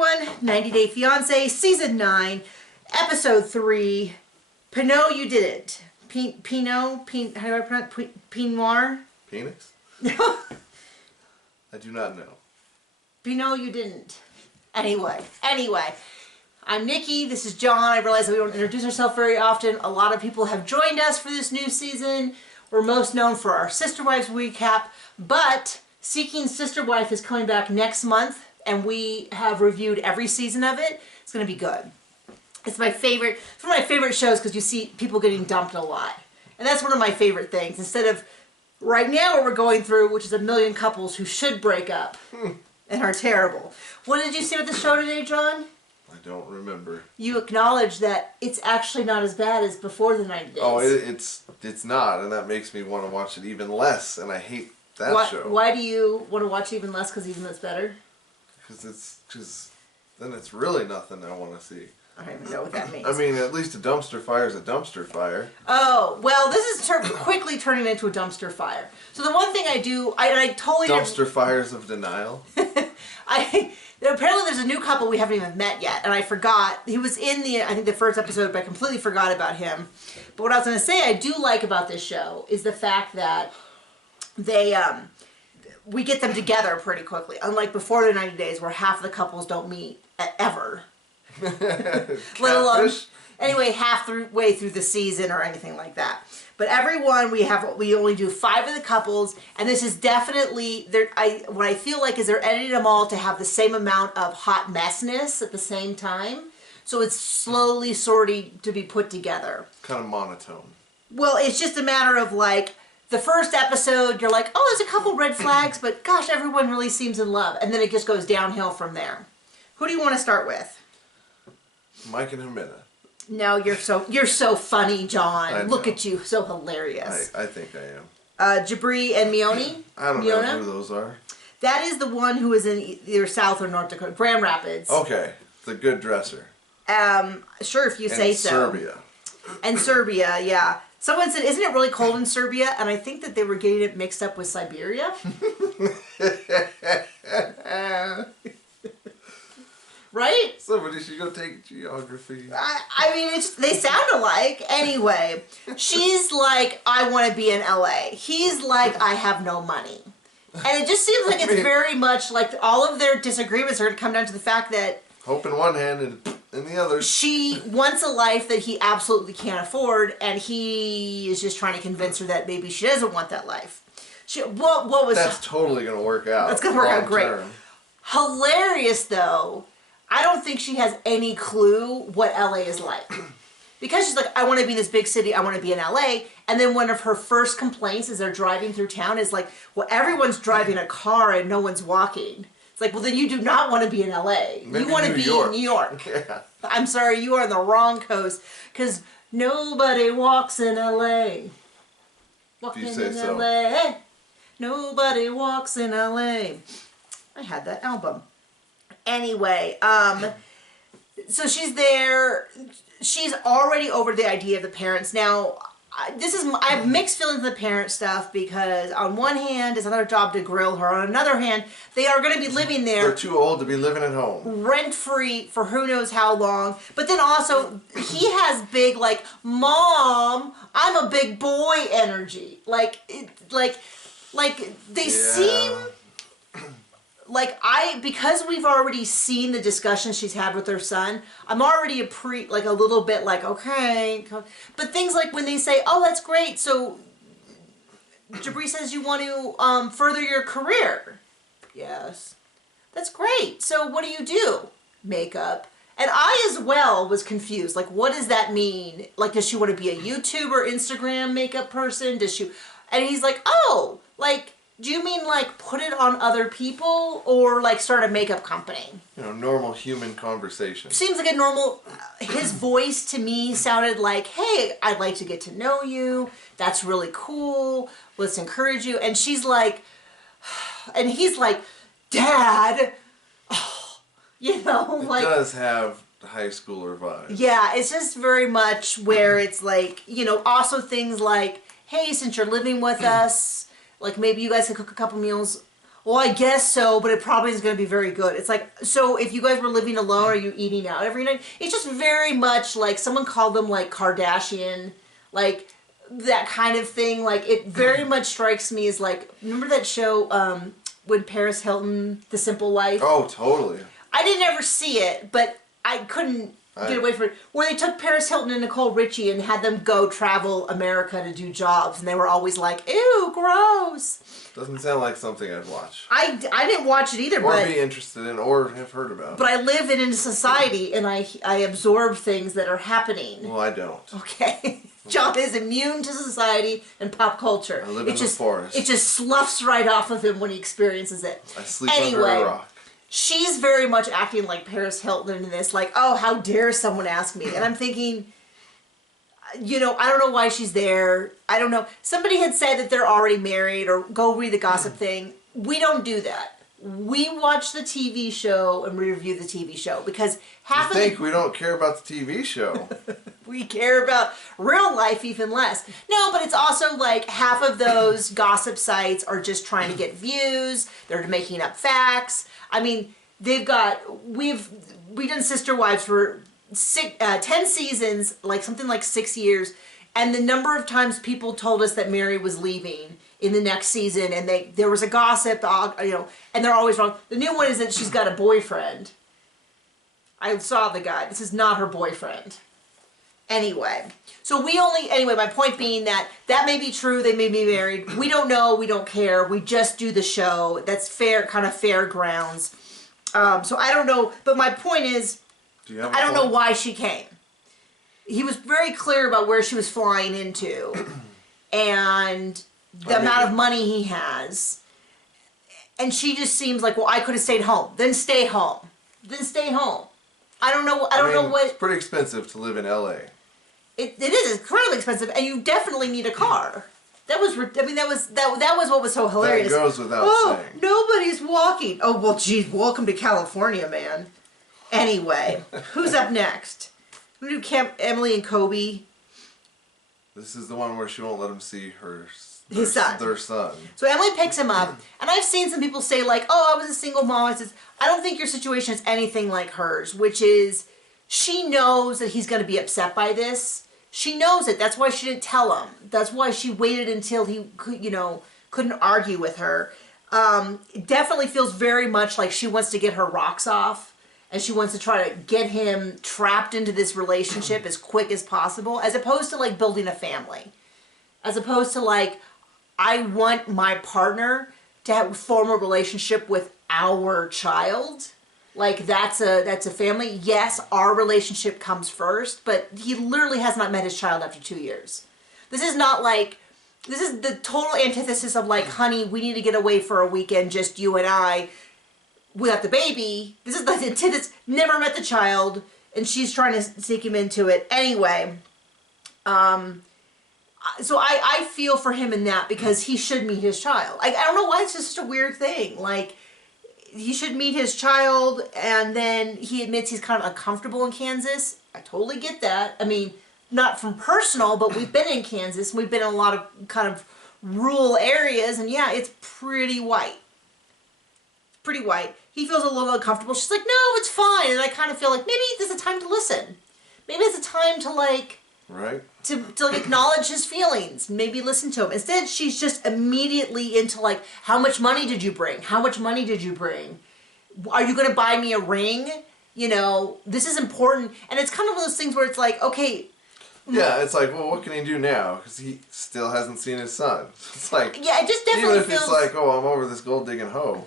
everyone, 90 Day Fiancé, Season 9, Episode 3, Pinot, you did it. Pinot, how do I pronounce it? Pinot? Penis? I do not know. Pinot, you didn't. Anyway, I'm Nikki, this is John. I realize that we don't introduce ourselves very often. A lot of people have joined us for this new season. We're most known for our Sister Wives recap, but Seeking Sister Wife is coming back next month, and we have reviewed every season of it. It's going to be good. It's my favorite. It's one of my favorite shows because you see people getting dumped a lot. And that's one of my favorite things. Instead of right now what we're going through, which is a million couples who should break up and are terrible. What did you see with the show today, John? I don't remember. You acknowledge that it's actually not as bad as before the 90 days. Oh, it's not, and that makes me want to watch it even less, and I hate that show. Why do you want to watch it even less? Because even that's better? Because then it's really nothing I want to see. I don't even know what that means. I mean, at least a dumpster fire is a dumpster fire. Oh, well, this is quickly turning into a dumpster fire. So the one thing I do, I totally... Dumpster fires of denial? Apparently there's a new couple we haven't even met yet, and I forgot. He was in I think the first episode, but I completely forgot about him. But what I was going to say I do like about this show is the fact that we get them together pretty quickly. Unlike before the 90 days where half the couples don't meet ever. Let alone, anyway, way through the season or anything like that. But everyone, we only do 5 of the couples, and this is definitely, what I feel like is they're editing them all to have the same amount of hot messness at the same time. So it's slowly sorting to be put together. Kind of monotone. Well, it's just a matter of like, the first episode, you're like, oh, there's a couple red flags, but gosh, everyone really seems in love. And then it just goes downhill from there. Who do you want to start with? Mike and Jimena. No, you're so funny, John. Look at you, so hilarious. I think I am. Jabri and Mioni? I don't know who those are. That is the one who is in either South or North Dakota, Grand Rapids. Okay, the good dresser. Sure, if you say so. Serbia. And Serbia, yeah. Someone said, isn't it really cold in Serbia? And I think that they were getting it mixed up with Siberia. Right? Somebody should go take geography. I mean, they sound alike. Anyway, she's like, I want to be in LA. He's like, I have no money. And it just seems like it's very much like all of their disagreements are going to come down to the fact that hope in one hand and in the other. She wants a life that he absolutely can't afford, and he is just trying to convince her that maybe she doesn't want that life. That's totally going to work out. That's going to work out great. Term. Hilarious, though. I don't think she has any clue what LA is like. Because she's like, I want to be in this big city, I want to be in LA. And then one of her first complaints as they're driving through town is like, well, everyone's driving a car and no one's walking. It's like, well, then you do not want to be in LA. Maybe you want to be in New York. Yeah. I'm sorry, you are on the wrong coast. Because nobody walks in LA. Walking if you say in so. LA. Nobody walks in LA. I had that album. Anyway, so she's there. She's already over the idea of the parents. Now, I have mixed feelings with the parent stuff because on one hand, it's another job to grill her. On another hand, they are going to be living there. They're too old to be living at home. Rent-free for who knows how long. But then also, he has big, like, Mom, I'm a big boy energy. They seem... because we've already seen the discussion she's had with her son, I'm already a little bit like, okay. But things like when they say, oh, that's great. So Jabri says you want to further your career. Yes. That's great. So what do you do? Makeup. And I as well was confused. Like, what does that mean? Like, does she want to be a YouTuber, Instagram makeup person? And he's like, oh, like, do you mean like put it on other people or like start a makeup company? Normal human conversation. Seems like a normal, his voice to me sounded like, hey, I'd like to get to know you. That's really cool. Let's encourage you. And she's like, and he's like, Dad, it does have high schooler vibes. Yeah, it's just very much where it's like, also things like, hey, since you're living with us, like maybe you guys can cook a couple meals Well, I guess so, but it probably is going to be very good. It's like, so if you guys were living alone, are you eating out every night? It's just very much like, someone called them like Kardashian, like that kind of thing. Like, it very much strikes me as like, remember that show when Paris Hilton, The Simple Life? Oh, totally. I didn't ever see it, but I couldn't get away from it. Where they took Paris Hilton and Nicole Richie and had them go travel America to do jobs, and they were always like, ew, gross. Doesn't sound like something I'd watch. I didn't watch it either, or but... be interested in, or have heard about. But I live in a society, and I absorb things that are happening. Well, I don't. Okay. John is immune to society and pop culture. I live in the forest. It just sloughs right off of him when he experiences it. I sleep under a rock. She's very much acting like Paris Hilton in this, like, oh, how dare someone ask me? And I'm thinking, you know, I don't know why she's there. I don't know. Somebody had said that they're already married, or go read the gossip thing. We don't do that. We watch the TV show and we review the TV show, because half of you think we don't care about the TV show? We care about real life even less. No, but it's also like half of those gossip sites are just trying to get views. They're making up facts. I mean, we've done Sister Wives for 10 seasons, like something like 6 years, and the number of times people told us that Mary was leaving in the next season, and there was a gossip, you know, and they're always wrong. The new one is that she's got a boyfriend. I saw the guy. This is not her boyfriend. Anyway, my point being that may be true, they may be married. We don't know, we don't care, we just do the show. That's fair, kind of fair grounds. So I don't know, but my point is, I don't know why she came. He was very clear about where she was flying into, and the amount of money he has. And she just seems like, well, I could have stayed home. Then stay home. Then stay home. I don't know what... It's pretty expensive to live in LA. It is. It's incredibly expensive, and you definitely need a car. That was what was so hilarious. That goes without saying. Nobody's walking. Oh, well, geez, welcome to California, man. Anyway, who's up next? We do Emily and Kobe. This is the one where she won't let him see his son. Their son. So Emily picks him up, and I've seen some people say, like, oh, I was a single mom. I don't think your situation is anything like hers, which is she knows that he's going to be upset by this. She knows it. That's why she didn't tell him. That's why she waited until he could, couldn't argue with her. It definitely feels very much like she wants to get her rocks off, and she wants to try to get him trapped into this relationship as quick as possible, as opposed to like building a family. As opposed to like, I want my partner to form a relationship with our child. Like that's a family. Yes, our relationship comes first, but he literally has not met his child after 2 years. This is the total antithesis of like, honey, we need to get away for a weekend, just you and I, without the baby. This is the antithesis, never met the child, and she's trying to sneak him into it. Anyway, so I feel for him in that, because he should meet his child. I don't know why it's just such a weird thing. Like, he should meet his child, and then he admits he's kind of uncomfortable in Kansas. I totally get that. I mean, not from personal, but we've been in Kansas, and we've been in a lot of kind of rural areas, and yeah, it's pretty white. Pretty white. He feels a little uncomfortable. She's like, no, it's fine. And I kind of feel like maybe there's a time to listen. Maybe it's a time to like... Right. To acknowledge his feelings, maybe listen to him. Instead, she's just immediately into like, how much money did you bring? How much money did you bring? Are you going to buy me a ring? This is important. And it's kind of one of those things where it's like, okay. Yeah, it's like, well, what can he do now? Because he still hasn't seen his son. It's like, yeah, it just definitely even if it's like, oh, I'm over this gold digging hoe.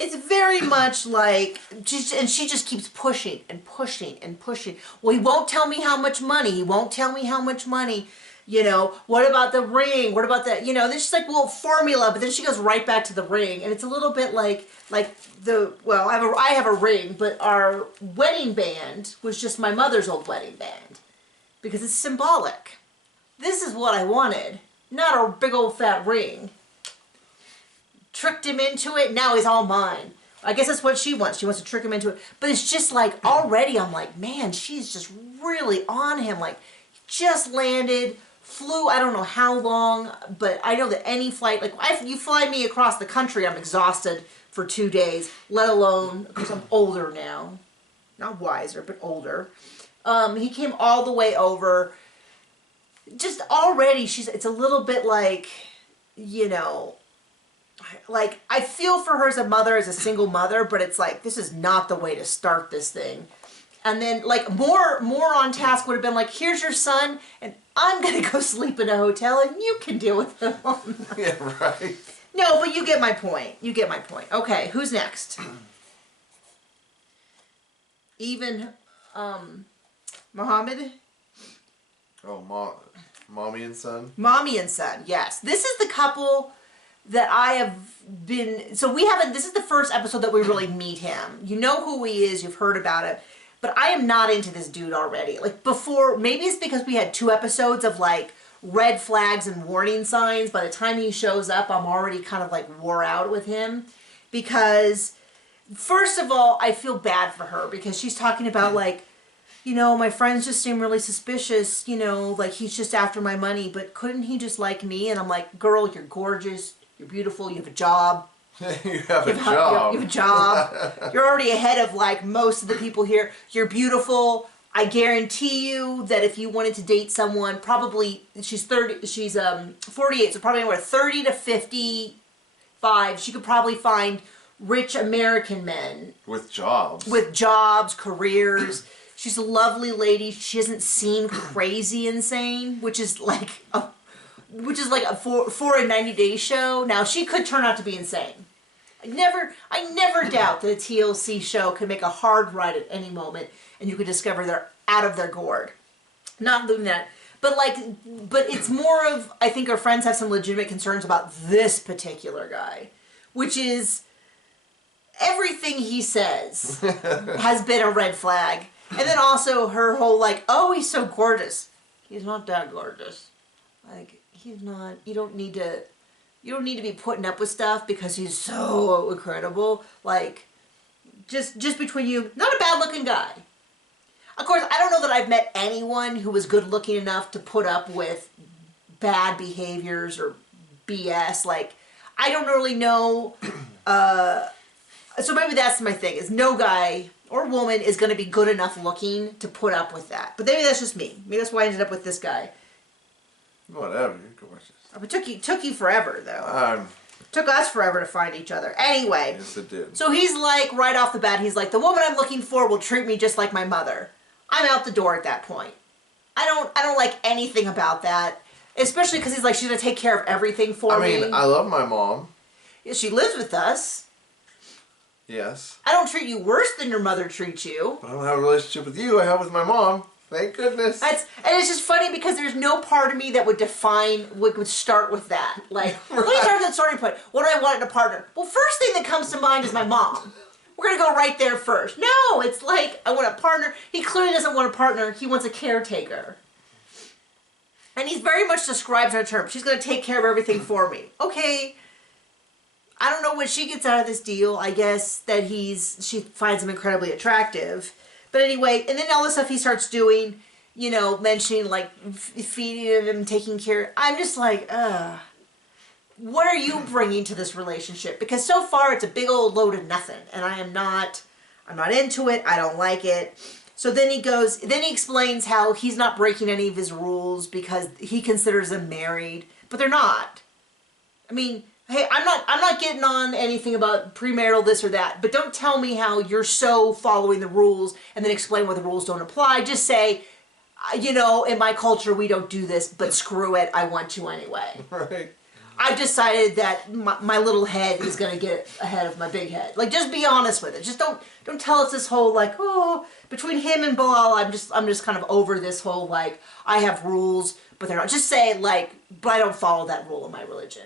It's very much like, and she just keeps pushing and pushing and pushing. Well, he won't tell me how much money. He won't tell me how much money. What about the ring? What about that? Then she's like, well, formula. But then she goes right back to the ring. And it's a little bit like I have a ring, but our wedding band was just my mother's old wedding band. Because it's symbolic. This is what I wanted. Not a big old fat ring. Tricked him into it, now he's all mine. I guess that's what she wants. She wants to trick him into it. But it's just like, already I'm like, man, she's just really on him. Like, just landed, flew, I don't know how long, but I know that any flight, like you fly me across the country, I'm exhausted for 2 days, let alone, because I'm older now. Not wiser, but older. He came all the way over. Just already, it's a little bit like, you know, like I feel for her as a mother, as a single mother, but it's like, this is not the way to start this thing. And then like more on task would have been like, here's your son, and I'm going to go sleep in a hotel and you can deal with him. Yeah, right. No, but you get my point. You get my point. Okay, who's next? Even, Mohammed? Oh, mommy and son? Mommy and son, yes. This is the couple that I have been, so we haven't, this is the first episode that we really meet him. You know who he is, you've heard about it, but I am not into this dude already. Like before, maybe it's because we had 2 episodes of like red flags and warning signs. By the time he shows up, I'm already kind of like wore out with him because first of all, I feel bad for her because she's talking about like, you know, my friends just seem really suspicious, you know, like he's just after my money, but couldn't he just like me? And I'm like, girl, you're gorgeous, you're beautiful, you have a job. You have a job. You have a job. You're already ahead of like most of the people here. You're beautiful. I guarantee you that if you wanted to date someone, probably she's 48, so probably anywhere 30 to 55, she could probably find rich American men With jobs. with jobs, careers. She's a lovely lady. She doesn't seem crazy insane, which is like a for a 90-day show. Now she could turn out to be insane. I never doubt that a TLC show could make a hard right at any moment, and you could discover they're out of their gourd. Not doing that, but it's more of, I think our friends have some legitimate concerns about this particular guy, which is everything he says has been a red flag. And then also her whole like, oh, he's so gorgeous. He's not that gorgeous. Like, he's not, you don't need to be putting up with stuff because he's so incredible. Like, just between you, not a bad looking guy. Of course, I don't know that I've met anyone who was good looking enough to put up with bad behaviors or BS. Like, I don't really know. So maybe that's my thing, is no guy or woman is going to be good enough looking to put up with that. But maybe that's just me. Maybe that's why I ended up with this guy. Whatever, you can watch this. It took you forever, though. Took us forever to find each other. Anyway. Yes, it did. So he's like, right off the bat, he's like, the woman I'm looking for will treat me just like my mother. I'm out the door at that point. I don't like anything about that. Especially because he's like, she's going to take care of everything for me. I mean, I love my mom. Yeah, she lives with us. Yes. I don't treat you worse than your mother treats you. But I don't have a relationship with you. I have with my mom. Thank goodness. And it's just funny because there's no part of me that would would start with that. Like, right. Let me start with that starting point. What do I want in a partner? Well, first thing that comes to mind is my mom. We're going to go right there first. No, it's like, I want a partner. He clearly doesn't want a partner. He wants a caretaker. And he very much describes her terms. She's going to take care of everything for me. Okay. I don't know what she gets out of this deal. I guess that she finds him incredibly attractive. But anyway, and then all the stuff he starts doing, you know, mentioning like feeding him, taking care. I'm just like, what are you bringing to this relationship? Because so far it's a big old load of nothing, and I'm not into it. I don't like it. So then he explains how he's not breaking any of his rules because he considers them married, but they're not. I mean, hey, I'm not getting on anything about premarital this or that, but don't tell me how you're so following the rules and then explain why the rules don't apply. Just say, you know, in my culture we don't do this, but screw it, I want to anyway. Right. I've decided that my little head is going to get ahead of my big head. Like, just be honest with it. Just don't tell us this whole, like, oh, between him and Bilal, I'm just kind of over this whole, like, I have rules, but they're not. Just say, like, but I don't follow that rule in my religion.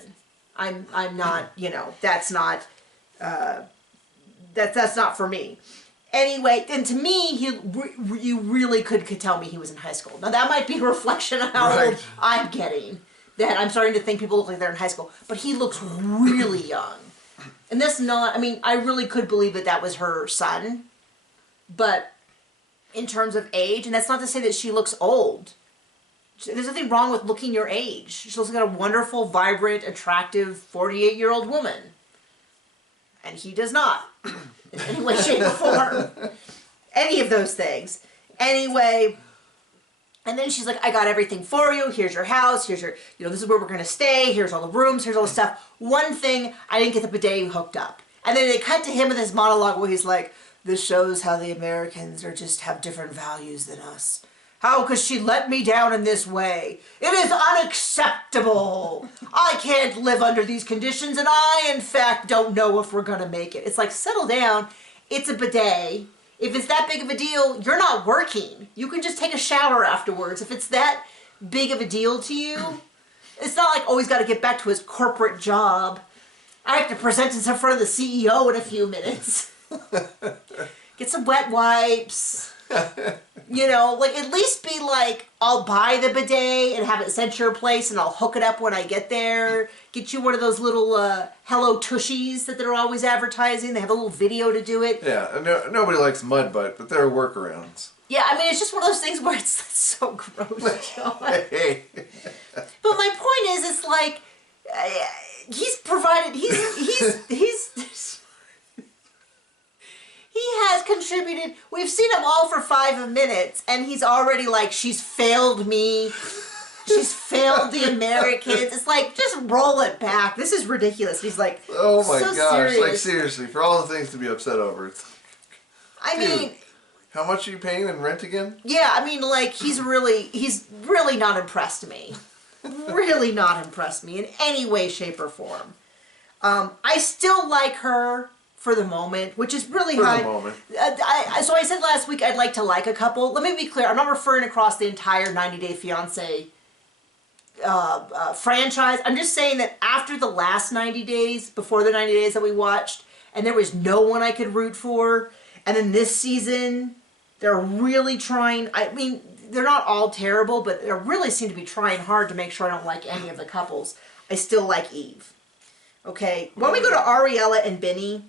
I'm not, you know, that's not for me. Anyway, and to me, you really could tell me he was in high school. Now, that might be a reflection of how old I'm getting. That I'm starting to think people look like they're in high school. But he looks really young. And that's not, I mean, I really could believe that was her son. But in terms of age, and that's not to say that she looks old. There's nothing wrong with looking your age. She looks like a wonderful, vibrant, attractive 48-year-old woman. And he does not. In any way, shape, or form. Any of those things. Anyway, and then she's like, I got everything for you. Here's your house. Here's your, this is where we're going to stay. Here's all the rooms. Here's all the stuff. One thing, I didn't get the bidet hooked up. And then they cut to him with his monologue where he's like, this shows how the Americans have different values than us. How could she let me down in this way? It is unacceptable. I can't live under these conditions, and I, in fact, don't know if we're going to make it. It's like, settle down. It's a bidet. If it's that big of a deal, you're not working. You can just take a shower afterwards. If it's that big of a deal to you, it's not like, oh, he's got to get back to his corporate job. I have to present this in front of the CEO in a few minutes. Get some wet wipes. At least be like, I'll buy the bidet and have it sent to your place and I'll hook it up when I get there. Get you one of those little Hello Tushies that they're always advertising. They have a little video to do it. Yeah, nobody likes mud butt, but there are workarounds. Yeah, I mean, it's just one of those things where it's so gross, John. Hey. But my point is, it's like, he's provided, he has contributed. We've seen him all for 5 minutes, and he's already like, she's failed me. She's failed the Americans. It's like, just roll it back. This is ridiculous. He's like, oh my so gosh, serious. like seriously, for all the things to be upset over. I mean, how much are you paying in rent again? Yeah, I mean, like, he's really not impressed me. Really not impressed me in any way, shape, or form. I still like her. For the moment, which is really high. For the moment. So I said last week I'd like to like a couple. Let me be clear. I'm not referring across the entire 90 Day Fiancé franchise. I'm just saying that after the last 90 days, before the 90 days that we watched, and there was no one I could root for, and then this season, they're really trying. I mean, they're not all terrible, but they really seem to be trying hard to make sure I don't like any of the couples. I still like Eve. Okay, why don't we go to Ariella and Bini?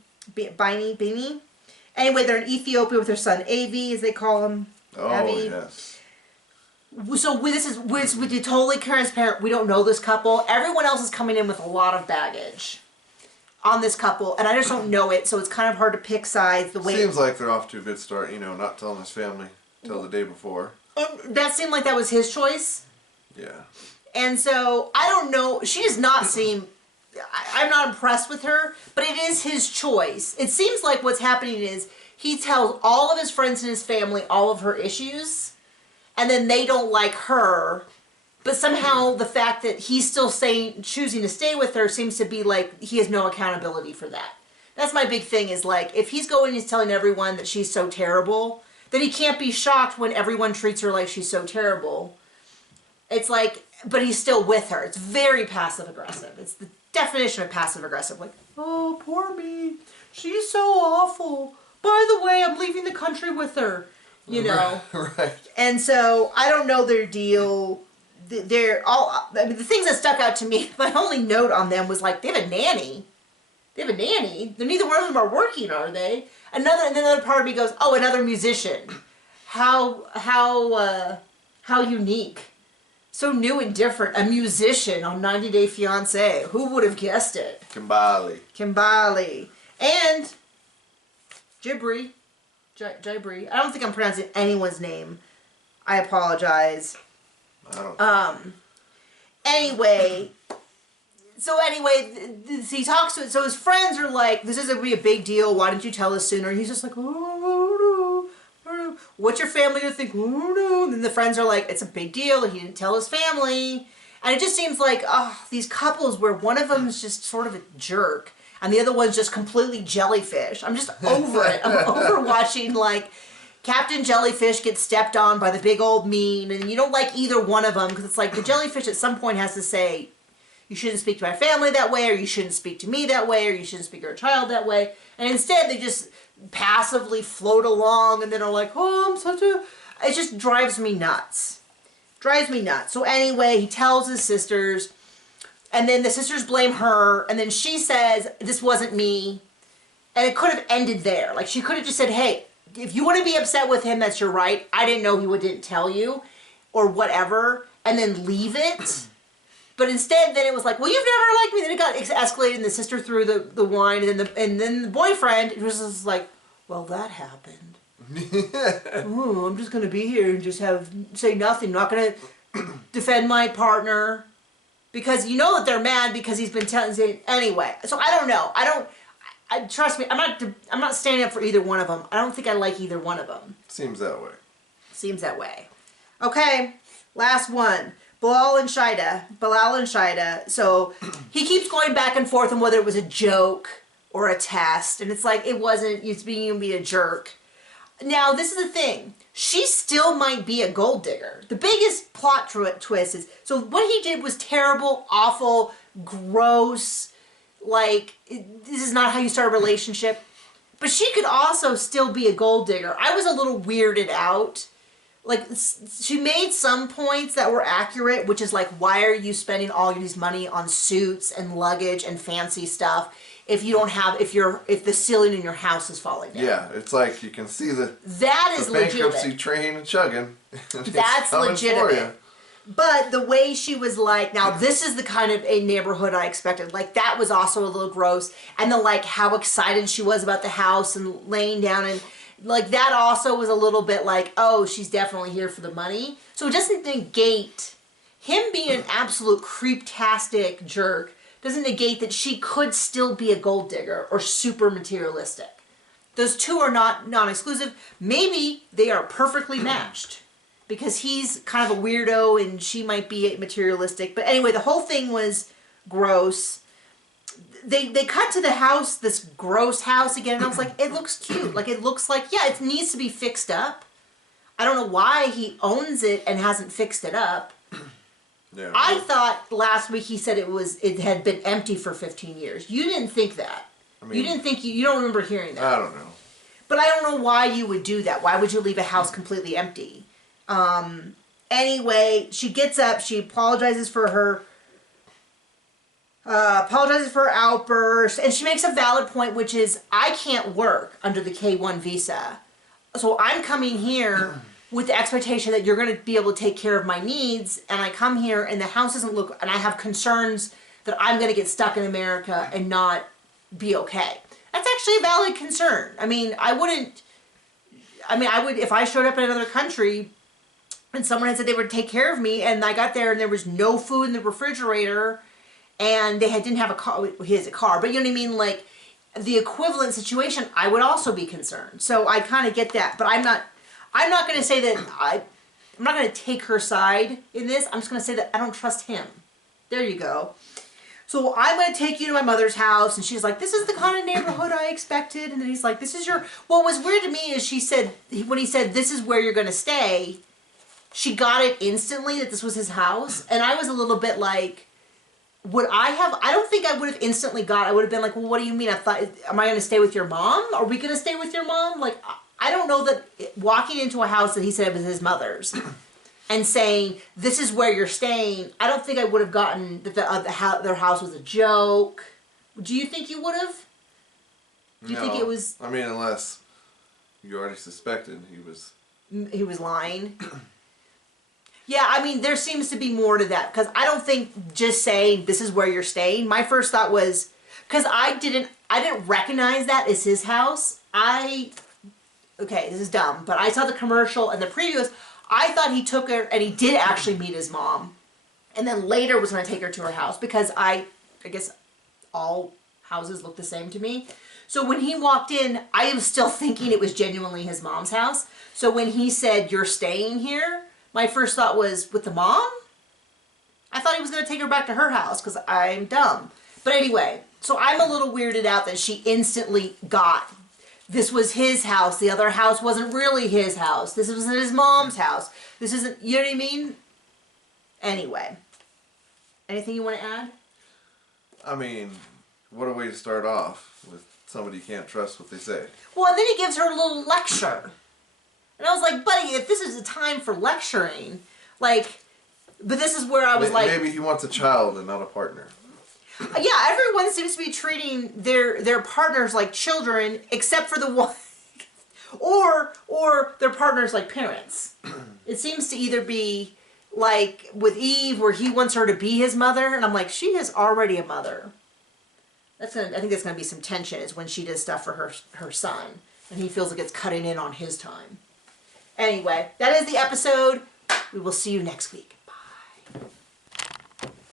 Anyway, they're in Ethiopia with their son Avi, as they call him. Oh, Avi. yes. So we're totally transparent. We don't know this couple. Everyone else is coming in with a lot of baggage on this couple, and I just don't know it, so it's kind of hard to pick sides. Seems like they're off to a good start, not telling his family till the day before. That seemed like that was his choice. Yeah. And so, I don't know. She does not seem... I'm not impressed with her, but it is his choice. It seems like what's happening is he tells all of his friends and his family all of her issues, and then they don't like her, but somehow the fact that he's still choosing to stay with her seems to be like he has no accountability for that. That's my big thing is like, if he's going and he's telling everyone that she's so terrible, then he can't be shocked when everyone treats her like she's so terrible. It's like, but he's still with her. It's very passive aggressive. It's the definition of passive aggressive. Like, oh, poor me. She's so awful. By the way, I'm leaving the country with her. Right. And so I don't know their deal. They're all. I mean, the things that stuck out to me. My only note on them was like, they have a nanny. They're neither one of them are working, are they? And then another part of me goes, oh, another musician. How unique. So new and different. A musician on 90 Day Fiancé. Who would have guessed it? Kimbali. And Jibri. Jibri. I don't think I'm pronouncing anyone's name. I apologize. I don't Anyway. So he talks to it. So his friends are like, this isn't going to be a big deal. Why didn't you tell us sooner? And he's just like, oh, no. What's your family going to think? Oh, no. And then the friends are like, it's a big deal. He didn't tell his family. And it just seems like, these couples where one of them is just sort of a jerk and the other one's just completely jellyfish. I'm just over it. I'm over watching, like, Captain Jellyfish gets stepped on by the big old mean, and you don't like either one of them because it's like the jellyfish at some point has to say, you shouldn't speak to my family that way, or you shouldn't speak to me that way, or you shouldn't speak to your child that way. And instead, they just passively float along and then are like, it just drives me nuts. So anyway, he tells his sisters, and then the sisters blame her, and then she says, this wasn't me. And it could have ended there. Like, she could have just said, hey, if you want to be upset with him, that's your right. I didn't know he didn't tell you, or whatever. and then leave it. But instead, then it was like, well, you've never liked me. Then it got escalated, and the sister threw the wine, and then the boyfriend was just like, well, that happened. Ooh, I'm just gonna be here and just say nothing. I'm not gonna defend my partner because you know that they're mad because he's been telling. Anyway, so I don't know. Trust me. I'm not standing up for either one of them. I don't think I like either one of them. Seems that way. Seems that way. Okay, last one. Bilal and Shida. So he keeps going back and forth on whether it was a joke or a test, and it's like it wasn't. It's being a jerk. Now this is the thing. She still might be a gold digger. The biggest plot twist is so what he did was terrible, awful, gross. Like this is not how you start a relationship. But she could also still be a gold digger. I was a little weirded out. Like, she made some points that were accurate, which is like, why are you spending all these money on suits and luggage and fancy stuff if the ceiling in your house is falling down? Yeah, it's like you can see the bankruptcy legitimate. Train chugging. That's legitimate. But the way she was like, now this is the kind of a neighborhood I expected. Like, that was also a little gross. And the like, how excited she was about the house and laying down and... Like, that also was a little bit like, oh, she's definitely here for the money. So it doesn't negate him being an absolute creep-tastic jerk, doesn't negate that she could still be a gold digger or super materialistic. Those two are not non-exclusive. Maybe they are perfectly matched because he's kind of a weirdo and she might be materialistic. But anyway, the whole thing was gross. They cut to the house, this gross house again, and I was like, it looks cute. Like, it looks like, yeah, it needs to be fixed up. I don't know why he owns it and hasn't fixed it up. Yeah. I thought last week he said it had been empty for 15 years. You didn't think that. I mean, you don't remember hearing that. I don't know. But I don't know why you would do that. Why would you leave a house completely empty? Anyway, she gets up, she apologizes for her outburst, and she makes a valid point, which is, I can't work under the K-1 visa. So I'm coming here with the expectation that you're going to be able to take care of my needs, and I come here and the house doesn't look, and I have concerns that I'm going to get stuck in America and not be okay. That's actually a valid concern. I would, if I showed up in another country and someone had said they would take care of me, and I got there and there was no food in the refrigerator, and they didn't have a car, he has a car, but you know what I mean, like, the equivalent situation, I would also be concerned. So I kind of get that, but I'm not going to say that I'm not going to take her side in this. I'm just going to say that I don't trust him. There you go. So I'm going to take you to my mother's house, and she's like, this is the kind of neighborhood I expected, and then he's like, this is your, what was weird to me is when he said, this is where you're going to stay, she got it instantly that this was his house, and I was a little bit like, I don't think I would have instantly got it. I would have been like, well, what do you mean? I thought, am I going to stay with your mom? Are we going to stay with your mom? Like, I don't know that walking into a house that he said was his mother's and saying, this is where you're staying, I don't think I would have gotten that their house was a joke. Do you think you would have? Do you think it was... I mean, unless you already suspected he was lying. Yeah, I mean, there seems to be more to that, because I don't think just saying this is where you're staying. My first thought was, because I didn't recognize that as his house. Okay, this is dumb, but I saw the commercial and the previews. I thought he took her, and he did actually meet his mom, and then later was going to take her to her house, because I guess all houses look the same to me. So when he walked in, I was still thinking it was genuinely his mom's house. So when he said, you're staying here, my first thought was, with the mom? I thought he was going to take her back to her house because I'm dumb. But anyway, so I'm a little weirded out that she instantly got, this was his house. The other house wasn't really his house. This wasn't his mom's house. This isn't, you know what I mean? Anyway. Anything you want to add? I mean, what a way to start off with somebody you can't trust what they say. Well, and then he gives her a little lecture. And I was like, buddy, if this is a time for lecturing, like, but this is where I was like... Maybe he wants a child and not a partner. Yeah, everyone seems to be treating their partners like children, except for the one... or their partners like parents. It seems to either be like with Eve, where he wants her to be his mother, and I'm like, she is already a mother. I think that's gonna be some tension, is when she does stuff for her son, and he feels like it's cutting in on his time. Anyway, that is the episode. We will see you next week.